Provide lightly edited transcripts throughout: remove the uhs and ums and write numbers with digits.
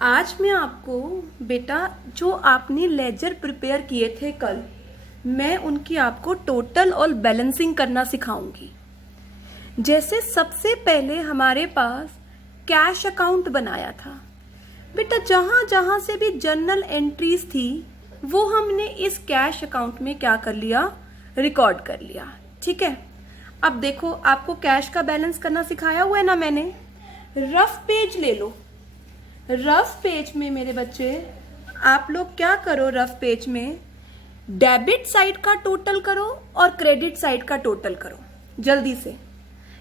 आज मैं आपको बेटा जो आपने लेजर प्रिपेयर किए थे कल, मैं उनकी आपको टोटल और बैलेंसिंग करना सिखाऊंगी। जैसे सबसे पहले हमारे पास कैश अकाउंट बनाया था बेटा, जहां जहां से भी जर्नल एंट्रीज थी वो हमने इस कैश अकाउंट में क्या कर लिया, रिकॉर्ड कर लिया। ठीक है, अब देखो आपको कैश का बैलेंस करना सिखाया हुआ है ना मैंने। रफ पेज ले लो। रफ पेज में मेरे बच्चे आप लोग क्या करो, रफ पेज में डेबिट साइड का टोटल करो और क्रेडिट साइड का टोटल करो। जल्दी से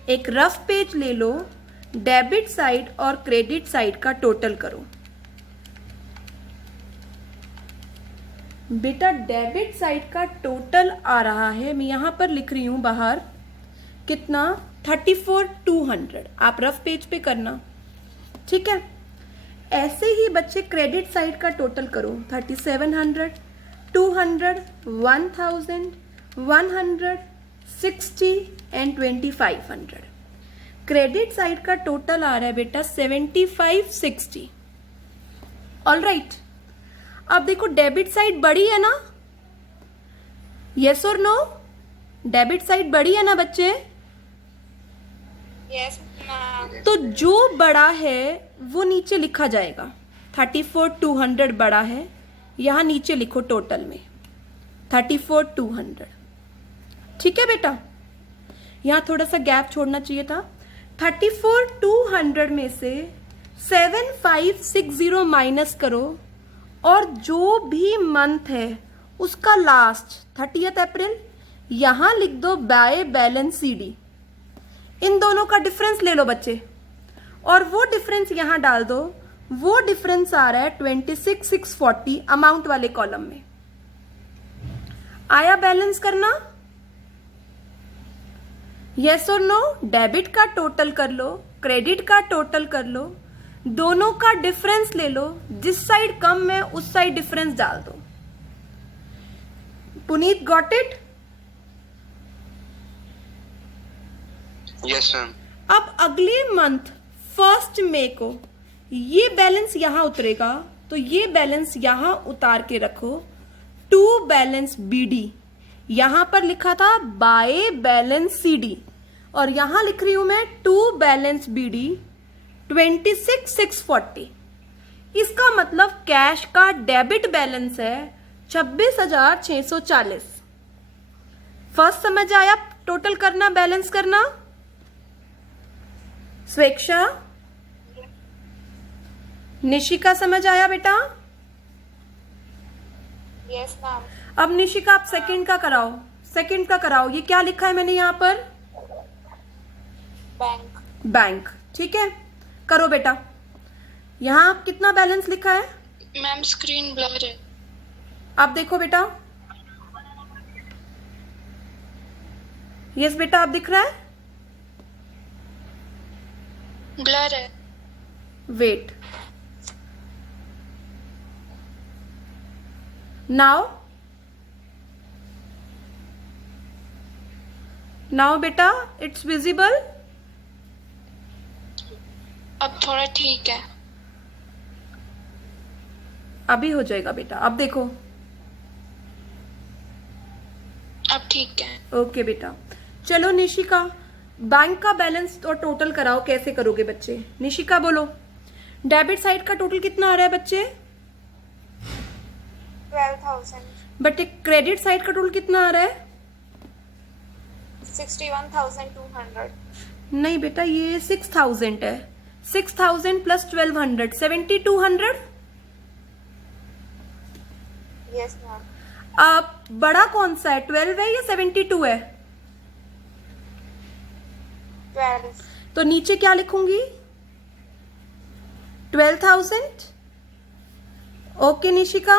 एक रफ पेज ले लो, डेबिट साइड और क्रेडिट साइड का टोटल करो। बेटा डेबिट साइड का टोटल आ रहा है, मैं यहां पर लिख रही हूं बाहर, कितना 34,200। आप रफ पेज पे करना, ठीक है। ऐसे ही बच्चे क्रेडिट साइड का टोटल करो, 3700, 200, 1000, 100, 60 एंड 2500। क्रेडिट साइड का टोटल आ रहा है बेटा 7560। ऑल राइट, अब देखो डेबिट साइड बड़ी है ना, यस और नो? डेबिट साइड बड़ी है ना बच्चे? Yes ma'am. तो जो बड़ा है वो नीचे लिखा जाएगा। 34,200 बड़ा है, यहां नीचे लिखो टोटल में 34,200। ठीक है बेटा, यहां थोड़ा सा गैप छोड़ना चाहिए था। 34,200 में से 7560 माइनस करो और जो भी मंथ है उसका लास्ट 30 अप्रैल यहां लिख दो बाय बैलेंस सीडी। इन दोनों का डिफरेंस ले लो बच्चे और वो डिफरेंस यहां डाल दो। वो डिफरेंस आ रहा है 26,640 अमाउंट वाले कॉलम में। आया बैलेंस करना? यस और नो? डेबिट का टोटल कर लो, क्रेडिट का टोटल कर लो, दोनों का डिफरेंस ले लो, जिस साइड कम है उस साइड डिफरेंस डाल दो। Puneet got it? Yes ma'am. अब अगले मंथ 1 मई को ये बैलेंस यहां उतरेगा, तो ये बैलेंस यहां उतार के रखो। टू बैलेंस बीडी, यहां पर लिखा था बाय बैलेंस सीडी और यहां लिख रही हूं मैं टू बैलेंस बीडी 26,640। इसका मतलब कैश का डेबिट बैलेंस है 26,640। फर्स्ट समझ आया टोटल करना, बैलेंस करना? स्वेक्षा, निशिका समझ आया बेटा? Yes ma'am. अब निशिका आप सेकंड का कराओ, सेकंड का कराओ। ये क्या लिखा है मैंने यहां पर? बैंक। बैंक। ठीक है, करो बेटा। यहां कितना बैलेंस लिखा है? मैम स्क्रीन ब्लर है। आप देखो बेटा। यस बेटा, आप दिख रहा है? ब्लर है। वेट, नाउ नाउ बेटा इट्स विजिबल। अब थोड़ा ठीक है। अभी हो जाएगा बेटा, अब देखो। अब ठीक है। ओके बेटा, चलो निशिका बैंक का बैलेंस और टोटल कराओ। कैसे करोगे बच्चे? निशिका बोलो। डेबिट साइड का टोटल कितना आ रहा है बच्चे? 12,000। बट क्रेडिट साइड का टोटल कितना आ रहा है? 61,200। नहीं बेटा, ये 6,000 है। 6,000 प्लस 1,200 7,200। Yes ma'am. अब बड़ा कौन सा है, 12 है या 72 है? 12। तो नीचे क्या लिखूंगी? 12,000। ओके निशिका,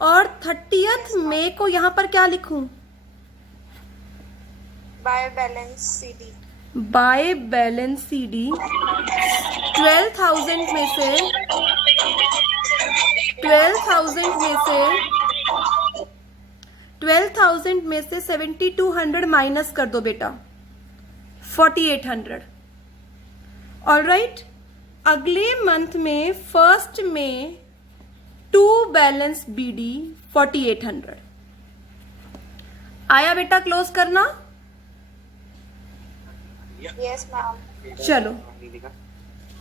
और 30 मई को यहां पर क्या लिखूं? By balance CD. By balance CD 12,000 में से 7,200 माइनस कर दो बेटा, 4,800। ऑल राइट, अगले मंथ में फर्स्ट में टू बैलेंस BD 4800। आया बेटा, क्लोज करना। Yes, ma'am. चलो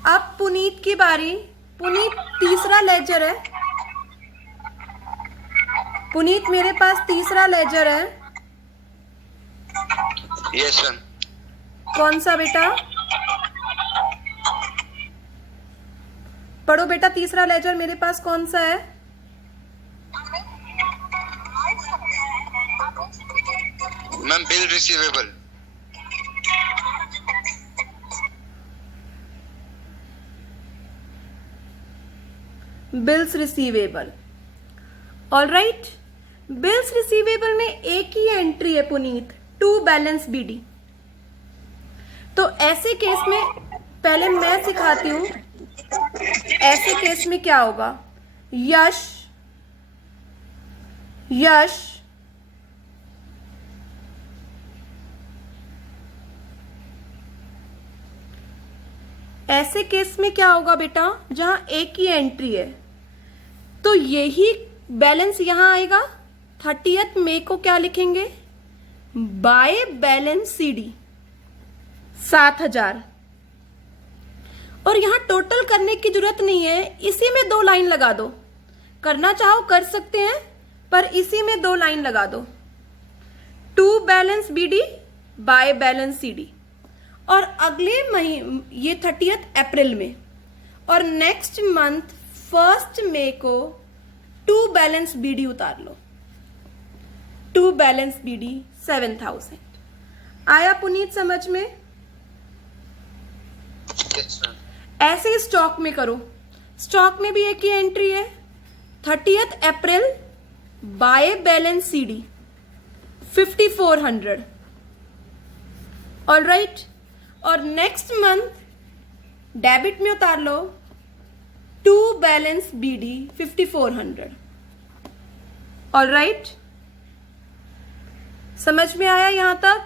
अब पुनीत की बारी। पुनीत तीसरा लेजर है। पुनीत मेरे पास तीसरा लेजर है। Yes ma'am. कौन सा बेटा? पढ़ो बेटा, तीसरा लेजर मेरे पास कौन सा है? Ma'am bill receivable. Bills receivable. All right, bills receivable में एक ही एंट्री है पुनीत, टू बैलेंस BD। तो ऐसे केस में पहले मैं सिखाती हूं, ऐसे केस में क्या होगा। यश, यश, ऐसे केस में क्या होगा बेटा, जहां एक ही एंट्री है तो यही बैलेंस यहां आएगा। 30th मई को क्या लिखेंगे? Bye balance CD 7000। और यहां टोटल करने की जरूरत नहीं है, इसी में 2 लाइन लगा दो। करना चाहो कर सकते हैं, पर इसी में 2 लाइन लगा दो। To balance BD by balance CD। और अगले महीने, ये 30th अप्रैल में, और नेक्स्ट मंथ 1 मई को टू बैलेंस BD उतार लो। To balance BD 7000। आया पुनीत समझ में? Yes ma'am. ऐसे ही स्टॉक में करो। स्टॉक में भी एक ही एंट्री है, 30th April by balance CD 5400। All right, और नेक्स्ट मंथ डेबिट में उतार लो to balance BD 5400। All right, समझ में आया यहां तक?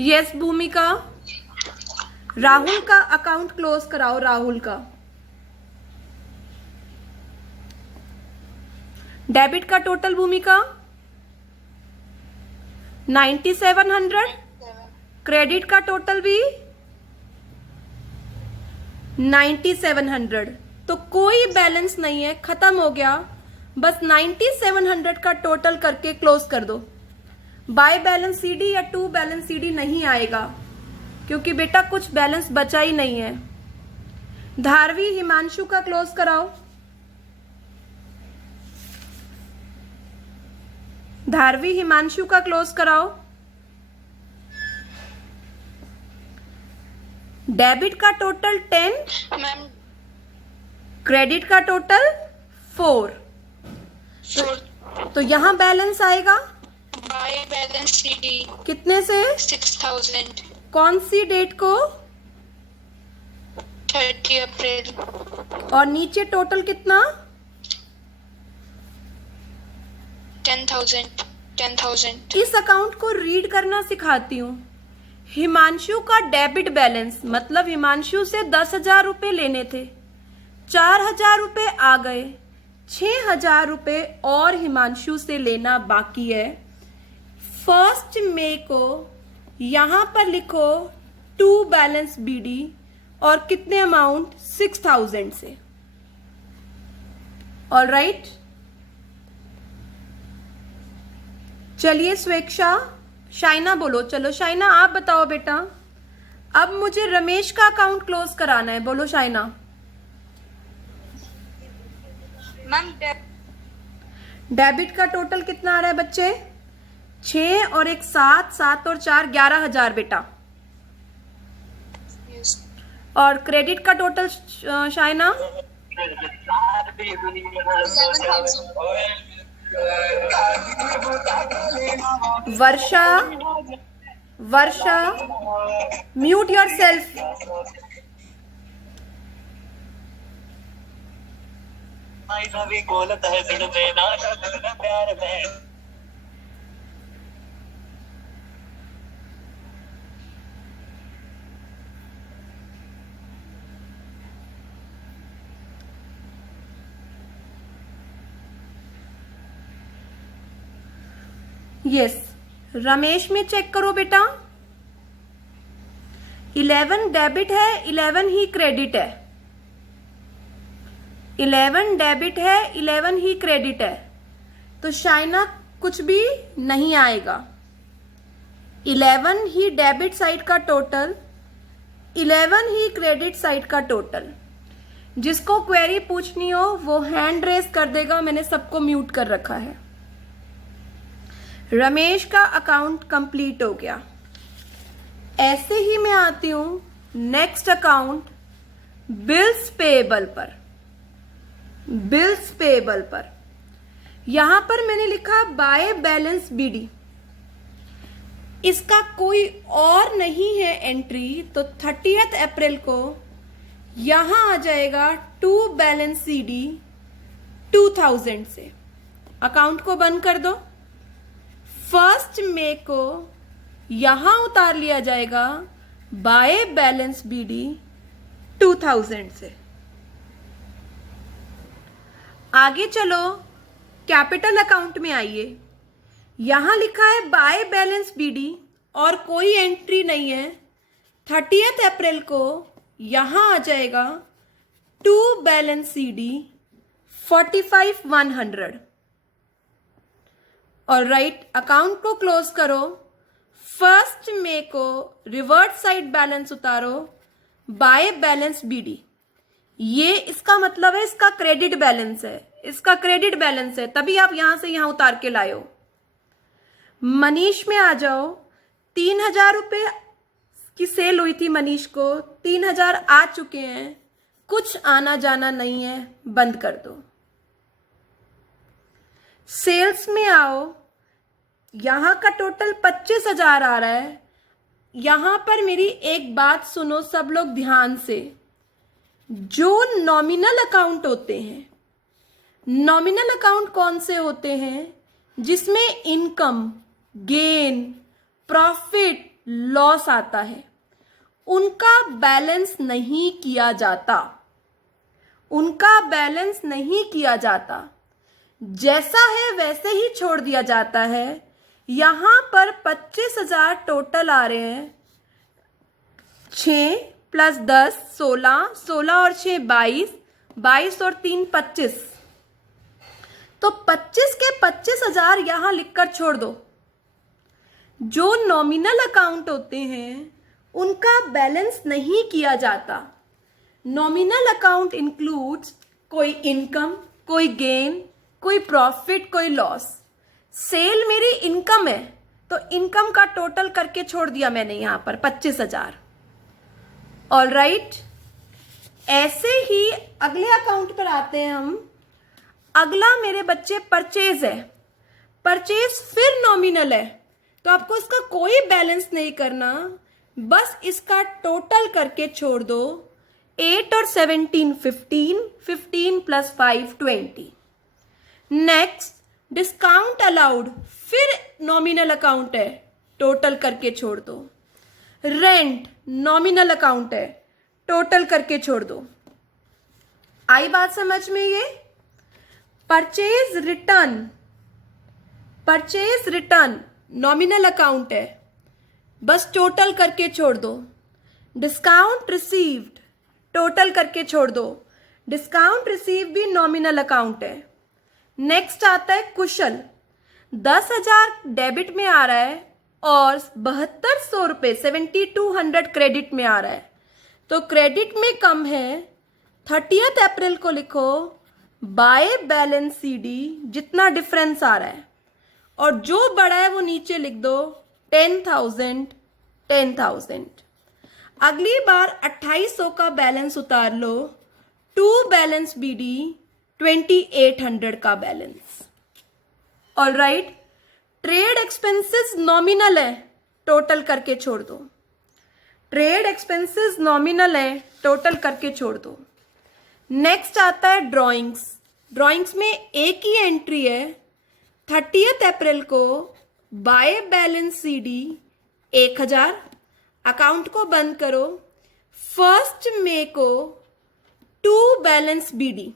यस भूमिका। राहुल का अकाउंट क्लोज कराओ, राहुल का। डेबिट का टोटल भूमिका 9700। क्रेडिट का टोटल भी 9700। तो कोई बैलेंस नहीं है, खत्म हो गया। बस 9700 का टोटल करके क्लोज कर दो। बाय बैलेंस CD या टू बैलेंस CD नहीं आएगा, क्योंकि बेटा कुछ बैलेंस बचा ही नहीं है। धारवी हिमांशु का क्लोज कराओ। धारवी हिमांशु का क्लोज कराओ। डेबिट का टोटल 10, मैम क्रेडिट का टोटल 4। तो यहां बैलेंस आएगा बाय बैलेंस CD कितने से? 6000। कौन सी डेट को? 30 अप्रैल। और नीचे टोटल कितना? 10,000। इस अकाउंट को रीड करना सिखाती हूँ। हिमांशु का डेबिट बैलेंस, मतलब हिमांशु से 10,000 रुपये लेने थे, 4,000 रुपये आ गए, 6,000 रुपये और हिमांशु से लेना बाकी है। 1 मई को यहां पर लिखो टू बैलेंस BD और कितने अमाउंट? 6,000 से। ऑल राइट, चलिए स्वेक्षा, शाइना बोलो। चलो शाइना आप बताओ बेटा। अब मुझे रमेश का अकाउंट क्लोज कराना है, बोलो शाइना। मैम डेबिट का टोटल कितना आ रहा है बच्चे? 6 और एक 7, 7 और 4 11,000 बेटा। और क्रेडिट का total Shaina? 11,000। Varsha, Varsha mute your self. प्यार में यस, रमेश में चेक करो बेटा। 11 डेबिट है, 11 ही क्रेडिट है। 11 डेबिट है, 11 ही क्रेडिट है, तो शाइना कुछ भी नहीं आएगा। 11 ही डेबिट साइड का टोटल, 11 ही क्रेडिट साइड का टोटल। जिसको क्वेरी पूछनी हो वो हैंड रेस कर देगा, मैंने सबको म्यूट कर रखा है। रमेश का अकाउंट कंप्लीट हो गया। ऐसे ही मैं आती हूं नेक्स्ट अकाउंट बिल्स पेएबल पर। बिल्स पेएबल पर यहां पर मैंने लिखा बाय बैलेंस बीडी। इसका कोई और नहीं है एंट्री, तो 30 अप्रैल को यहां आ जाएगा टू बैलेंस सीडी 2000 से। अकाउंट को बंद कर दो। 1 मई को यहां उतार लिया जाएगा बाय बैलेंस बीडी 2000 से। आगे चलो कैपिटल अकाउंट में आइए। यहां लिखा है बाय बैलेंस बीडी और कोई एंट्री नहीं है। 30 अप्रैल को यहां आ जाएगा टू बैलेंस सीडी 45,100। और राइट, अकाउंट को क्लोज करो। 1 मई को रिवर्स साइड बैलेंस उतारो बाय बैलेंस बीडी। ये इसका मतलब है इसका क्रेडिट बैलेंस है, इसका क्रेडिट बैलेंस है, तभी आप यहां से यहां उतार के लाए हो। मनीष में आ जाओ। 3,000 रुपये की सेल हुई थी मनीष को, 3,000 आ चुके हैं, कुछ आना जाना नहीं है, बंद कर दो। सेल्स में आओ। यहां का टोटल 25,000 आ रहा है। यहां पर मेरी एक बात सुनो सब लोग ध्यान से। जो नॉमिनल अकाउंट होते हैं, नॉमिनल अकाउंट कौन से होते हैं? जिसमें इनकम, गेन, प्रॉफिट, लॉस आता है, उनका बैलेंस नहीं किया जाता। उनका बैलेंस नहीं किया जाता, जैसा है वैसे ही छोड़ दिया जाता है। यहां पर 25,000 टोटल आ रहे हैं। 6 + 10 16, 16 और 6 22, 22 और 3 25। तो 25 के 25,000 यहां लिखकर छोड़ दो। जो नॉमिनल अकाउंट होते हैं उनका बैलेंस नहीं किया जाता। नॉमिनल अकाउंट इंक्लूड्स कोई इनकम, कोई गेन, कोई प्रॉफिट, कोई लॉस। सेल मेरी इनकम है, तो इनकम का टोटल करके छोड़ दिया मैंने यहां पर 25,000। ऑल राइट, ऐसे ही अगले अकाउंट पर आते हैं हम। अगला मेरे बच्चे परचेज है। परचेज फिर नॉमिनल है, तो आपको इसका कोई बैलेंस नहीं करना, बस इसका टोटल करके छोड़ दो। 8 और 17 15, 15 + 5 20। नेक्स्ट डिस्काउंट अलाउड, फिर नॉमिनल अकाउंट है, टोटल करके छोड़ दो। रेंट नॉमिनल अकाउंट है, टोटल करके छोड़ दो। आई बात समझ में? ये purchase return, purchase return nominal account है, बस टोटल करके छोड़ दो। डिस्काउंट रिसीव्ड टोटल करके छोड़ दो। डिस्काउंट रिसीव भी नॉमिनल अकाउंट है। नेक्स्ट आता है कुशल। 10,000 डेबिट में आ रहा है और 7200 रुपये 7200 क्रेडिट में आ रहा है, तो क्रेडिट में कम है। 30 अप्रैल को लिखो बाय बैलेंस सीडी जितना डिफरेंस आ रहा है, और जो बड़ा है वो नीचे लिख दो 10,000 10,000। अगली बार 2800 का बैलेंस उतार लो। टू बैलेंस बीडी 2800 का balance. All right, trade expenses nominal है, टोटल करके छोड़ दो। ट्रेड एक्सपेंसेस नॉमिनल है, टोटल करके छोड़ दो। नेक्स्ट आता है ड्राइंग्स। ड्राइंग्स में एक ही एंट्री है। 30 अप्रैल को बाय बैलेंस सीडी 1000। अकाउंट को बंद करो। 1 मई को to balance BD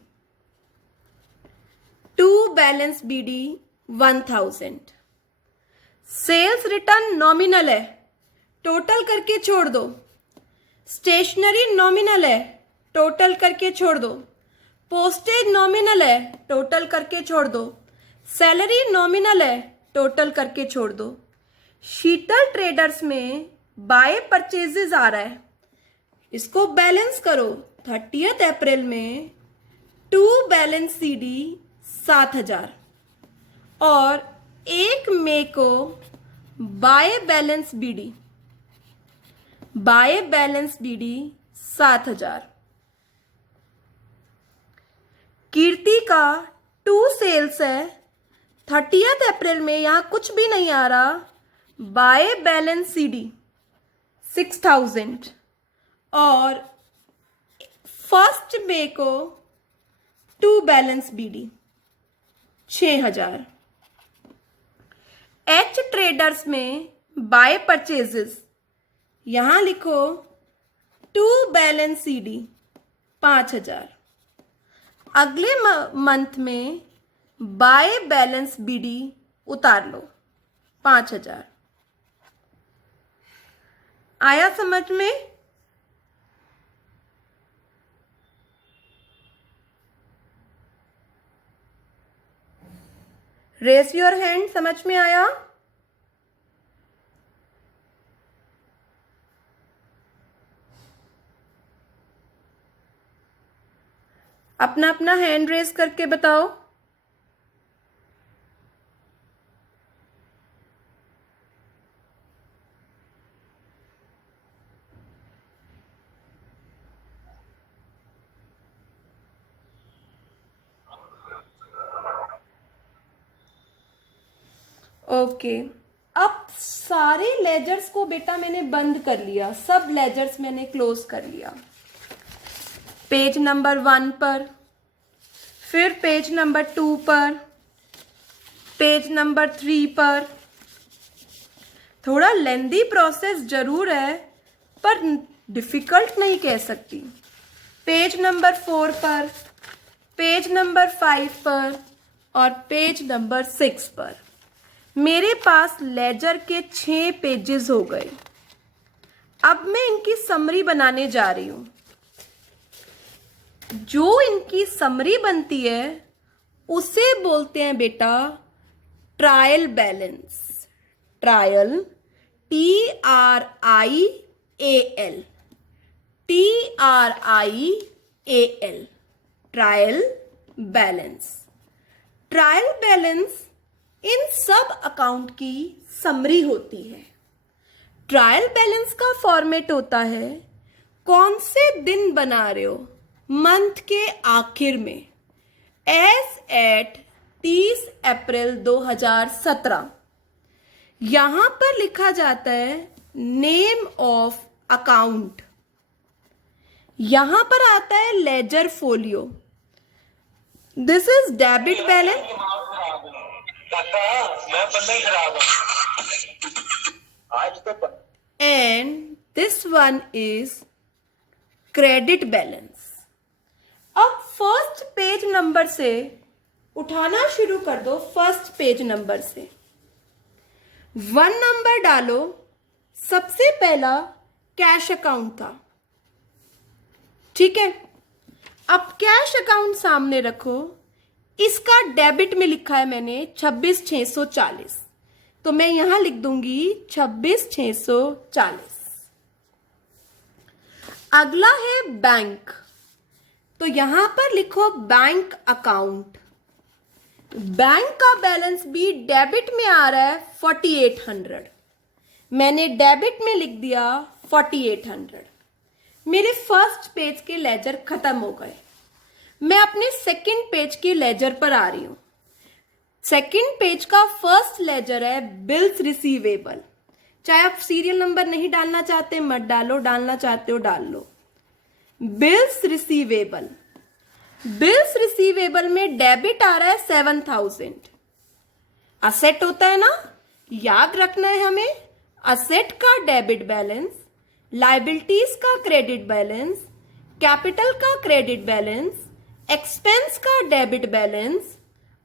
1000। Sales return nominal है, टोटल करके छोड़ दो। स्टेशनरी नॉमिनल है, टोटल करके छोड़ दो। पोस्टेज नॉमिनल है, टोटल करके छोड़ दो। सैलरी नॉमिनल है, टोटल करके छोड़ दो। शीतल ट्रेडर्स में बाय परचेजेस आ रहा है, इसको बैलेंस करो। 30 अप्रैल में टू बैलेंस सीडी 7,000 और 1 मई को बाय बैलेंस बीडी 7,000। कीर्ति का 2 सेल्स है, 30 अप्रैल में यहां कुछ भी नहीं आ रहा। बाय बैलेंस सीडी 6,000 और 1 मई को 2 बैलेंस बीडी 6,000। एच ट्रेडर्स में बाय परचेजेस यहां लिखो 2 बैलेंस सीडी 5,000। अगले मंथ में बाय बैलेंस बीडी उतार लो 5,000। आया समझ में? रेस योर हैंड, समझ में आया? अपना अपना हैंड रेस करके बताओ। ओके, अब सारे लेजर्स को बेटा मैंने बंद कर लिया, सब लेजर्स मैंने क्लोज कर लिया। पेज नंबर 1 पर, फिर पेज नंबर 2 पर, पेज नंबर 3 पर। थोड़ा लेंदी प्रोसेस जरूर है पर डिफिकल्ट नहीं कह सकती। पेज नंबर 4 पर, पेज नंबर 5 पर और पेज नंबर 6 पर। मेरे पास लेजर के 6 पेजेस हो गए। अब मैं इनकी समरी बनाने जा रही हूं। जो इनकी समरी बनती है उसे बोलते हैं बेटा trial balance. Trial, TRIAL, TRIAL, trial balance. Trial balance इन सब अकाउंट की समरी होती है। ट्रायल बैलेंस का फॉर्मेट होता है, कौन से दिन बना रहे हो मंथ के आखिर में, एज एट 30 अप्रैल 2017। यहां पर लिखा जाता है नेम ऑफ अकाउंट। यहां पर आता है ledger folio. This is debit balance and this one is credit balance। अब फर्स्ट पेज नंबर से उठाना शुरू कर दो। फर्स्ट पेज नंबर से 1 नंबर डालो। सबसे पहला कैश अकाउंट था, ठीक है। अब कैश अकाउंट सामने रखो। इसका डेबिट में लिखा है मैंने 26,640, तो मैं यहां लिख दूंगी 26,640। अगला है बैंक, तो यहां पर लिखो बैंक अकाउंट। बैंक का बैलेंस भी डेबिट में आ रहा है 4800, मैंने डेबिट में लिख दिया 4800। मेरे फर्स्ट पेज के लेजर खत्म हो गए। मैं अपने सेकंड पेज के लेजर पर आ रही हूं। सेकंड पेज का फर्स्ट लेजर है बिल्स रिसीवेबल। चाहे आप सीरियल नंबर नहीं डालना चाहते मत डालो, डालना चाहते हो डाल लो। बिल्स रिसीवेबल, बिल्स रिसीवेबल में डेबिट आ रहा है 7,000। असेट होता है ना, याद रखना है हमें। असेट का डेबिट बैलेंस, लाइबिलिटीज का क्रेडिट बैलेंस, कैपिटल का क्रेडिट बैलेंस, एक्सपेंस का डेबिट बैलेंस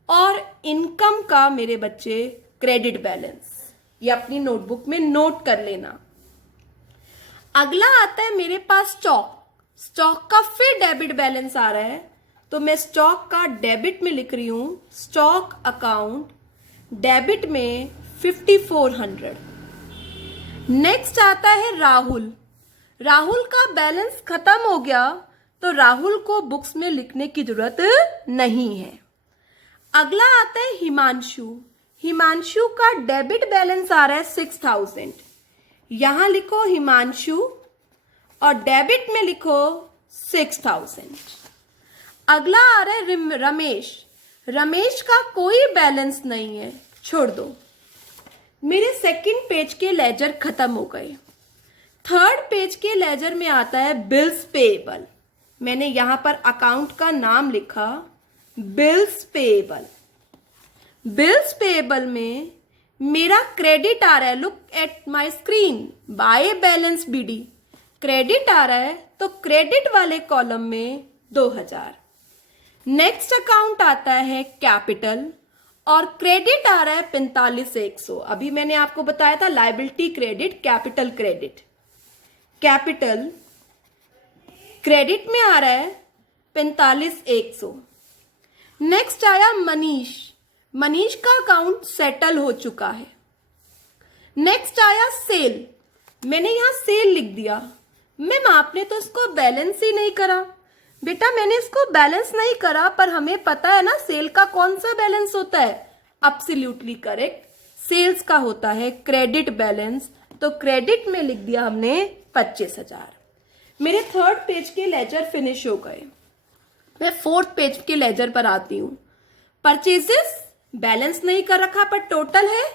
और इनकम का मेरे बच्चे क्रेडिट बैलेंस। ये अपनी नोटबुक में नोट कर लेना। अगला आता है मेरे पास स्टॉक। स्टॉक का फिर डेबिट बैलेंस आ रहा है, तो मैं स्टॉक का डेबिट में लिख रही हूं स्टॉक अकाउंट, डेबिट में 5400। नेक्स्ट आता है राहुल। राहुल का बैलेंस खत्म हो गया, तो राहुल को बुक्स में लिखने की जरूरत नहीं है। अगला आता है हिमांशु। हिमांशु का डेबिट बैलेंस आ रहा है 6000। यहां लिखो हिमांशु और डेबिट में लिखो 6000। अगला आ रहा है रमेश। रमेश का कोई बैलेंस नहीं है, छोड़ दो। मेरे सेकंड पेज के लेजर खत्म हो गए। थर्ड पेज के लेजर में आता है बिल्स पेएबल। मैंने यहां पर अकाउंट का नाम लिखा बिल्स पेएबल। बिल्स पेएबल में मेरा क्रेडिट आ रहा है, look at my screen, by balance B D credit आ रहा है, तो क्रेडिट वाले कॉलम में 2000। नेक्स्ट अकाउंट आता है कैपिटल और क्रेडिट आ रहा है 45100। अभी मैंने आपको बताया था liability credit, capital credit. Capital credit में आ रहा है 45100। नेक्स्ट आया मनीष। मनीष का अकाउंट सेटल हो चुका है। नेक्स्ट आया सेल। मैंने यहां सेल लिख दिया। मैम आपने तो इसको बैलेंस ही नहीं करा। बेटा मैंने इसको बैलेंस नहीं करा, पर हमें पता है ना सेल का कौन सा बैलेंस होता है। एब्सोल्युटली करेक्ट, सेल्स का होता है क्रेडिट बैलेंस, तो क्रेडिट में लिख दिया हमने 25000। मेरे थर्ड पेज के लेजर फिनिश हो गए। मैं फोर्थ पेज के लेजर पर आती हूं। परचेजेस बैलेंस नहीं कर रखा पर टोटल है,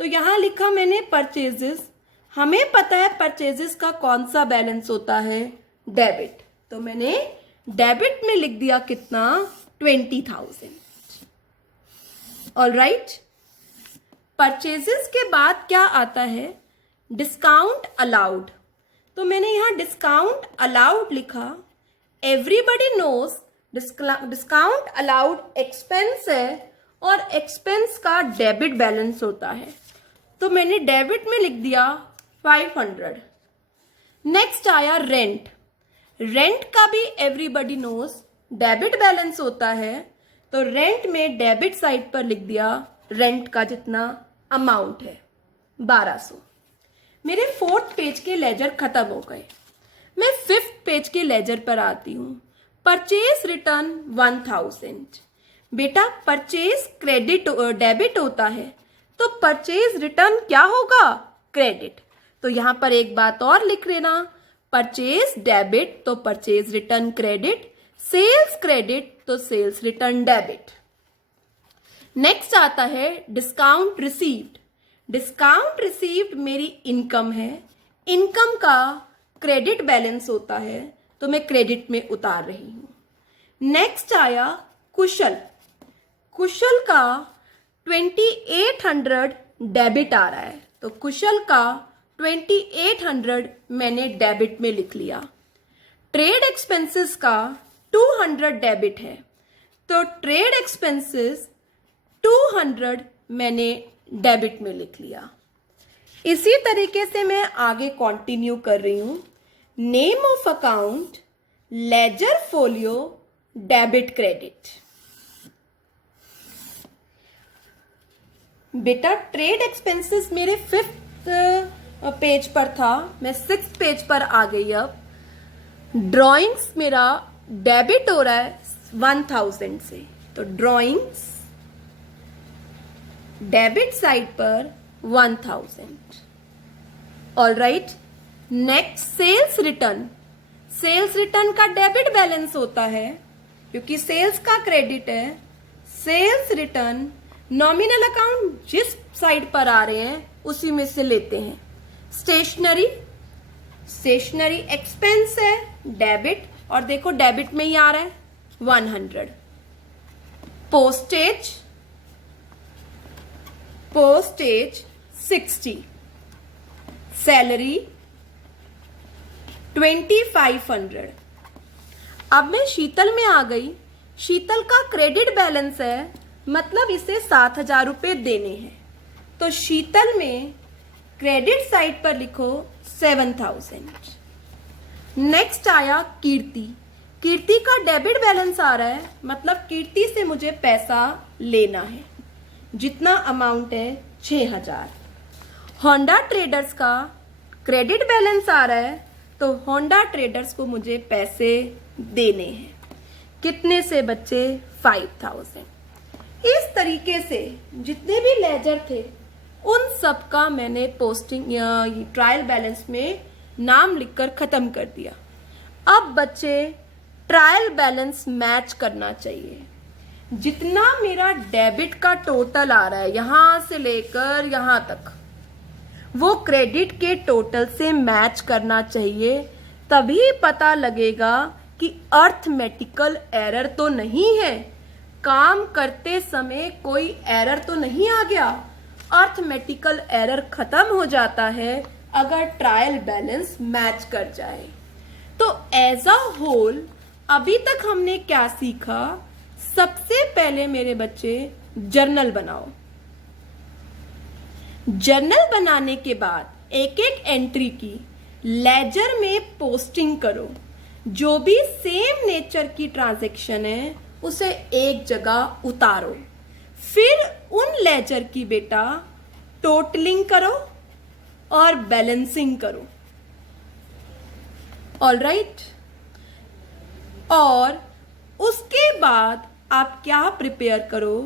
तो यहां लिखा मैंने परचेजेस। हमें पता है परचेजेस का कौन सा बैलेंस होता है, डेबिट, तो मैंने डेबिट में लिख दिया कितना, 20000। ऑलराइट, परचेजेस के बाद क्या आता है, डिस्काउंट अलाउड, तो मैंने यहां डिस्काउंट अलाउड लिखा। Everybody knows discount allowed expense है और एक्सपेंस का डेबिट बैलेंस होता है, तो मैंने डेबिट में लिख दिया 500। नेक्स्ट आया रेंट। रेंट का भी एवरीबडी नोज डेबिट बैलेंस होता है, तो रेंट में डेबिट साइड पर लिख दिया रेंट का जितना अमाउंट है 1200। मेरे फोर्थ पेज के लेजर खत्म हो गए। मैं फिफ्थ पेज के लेजर पर आती हूं। Purchase return 1000। बेटा परचेज क्रेडिट डेबिट होता है, तो परचेज रिटर्न क्या होगा, क्रेडिट। तो यहां पर एक बात और लिख लेना, परचेज डेबिट तो purchase return credit, sales credit तो सेल्स रिटर्न डेबिट। नेक्स्ट आता है डिस्काउंट रिसीव्ड। डिस्काउंट रिसीव्ड मेरी इनकम है, इनकम का क्रेडिट बैलेंस होता है, तो मैं क्रेडिट में उतार रही हूं। नेक्स्ट आया कुशल। कुशल का 2800 डेबिट आ रहा है, तो कुशल का 2800 मैंने डेबिट में लिख लिया। ट्रेड एक्सपेंसेस का 200 डेबिट है, तो ट्रेड एक्सपेंसेस 200 मैंने डेबिट में लिख लिया। इसी तरीके से मैं आगे कंटिन्यू कर रही हूं। Name of account, ledger folio, debit credit. बेटा ट्रेड एक्सपेंसेस मेरे फिफ्थ पेज पर था, मैं सिक्स्थ पेज पर आ गई। अब ड्राइंग्स मेरा डेबिट हो रहा है 1000 से, तो ड्राइंग्स डेबिट साइड पर 1000। Alright, next sales return. Sales return का डेबिट बैलेंस होता है, क्योंकि सेल्स का क्रेडिट है। सेल्स रिटर्न नॉमिनल अकाउंट जिस साइड पर आ रहे हैं उसी में से लेते हैं। स्टेशनरी, स्टेशनरी एक्सपेंस है डेबिट, और देखो डेबिट में ही आ रहा है 100। Postage, postage 60। सैलरी 2500। अब मैं शीतल में आ गई। शीतल का क्रेडिट बैलेंस है, मतलब इसे 7000 रुपये देने हैं, तो शीतल में क्रेडिट साइड पर लिखो 7000। नेक्स्ट आया कीर्ति। कीर्ति का डेबिट बैलेंस आ रहा है, मतलब कीर्ति से मुझे पैसा लेना है, जितना अमाउंट है 6000। होंडा ट्रेडर्स का क्रेडिट बैलेंस आ रहा है, तो होंडा ट्रेडर्स को मुझे पैसे देने हैं, कितने से बच्चे 5000। इस तरीके से जितने भी लेजर थे उन सब का मैंने पोस्टिंग या ट्रायल बैलेंस में नाम लिखकर खत्म कर दिया। अब बच्चे ट्रायल बैलेंस मैच करना चाहिए। जितना मेरा डेबिट का टोटल आ रहा है यहां से लेकर यहां तक, वो क्रेडिट के टोटल से मैच करना चाहिए, तभी पता लगेगा कि अर्थमेटिकल एरर तो नहीं है, काम करते समय कोई एरर तो नहीं आ गया। अर्थमेटिकल एरर खत्म हो जाता है अगर ट्रायल बैलेंस मैच कर जाए। तो एज अ होल अभी तक हमने क्या सीखा? सबसे पहले मेरे बच्चे जर्नल बनाओ। जर्नल बनाने के बाद एक एक एंट्री की लेजर में पोस्टिंग करो। जो भी सेम नेचर की ट्रांजैक्शन है उसे एक जगह उतारो, फिर उन लेजर की बेटा टोटलिंग करो और बैलेंसिंग करो। All right. और उसके बाद आप क्या प्रिपेयर करो?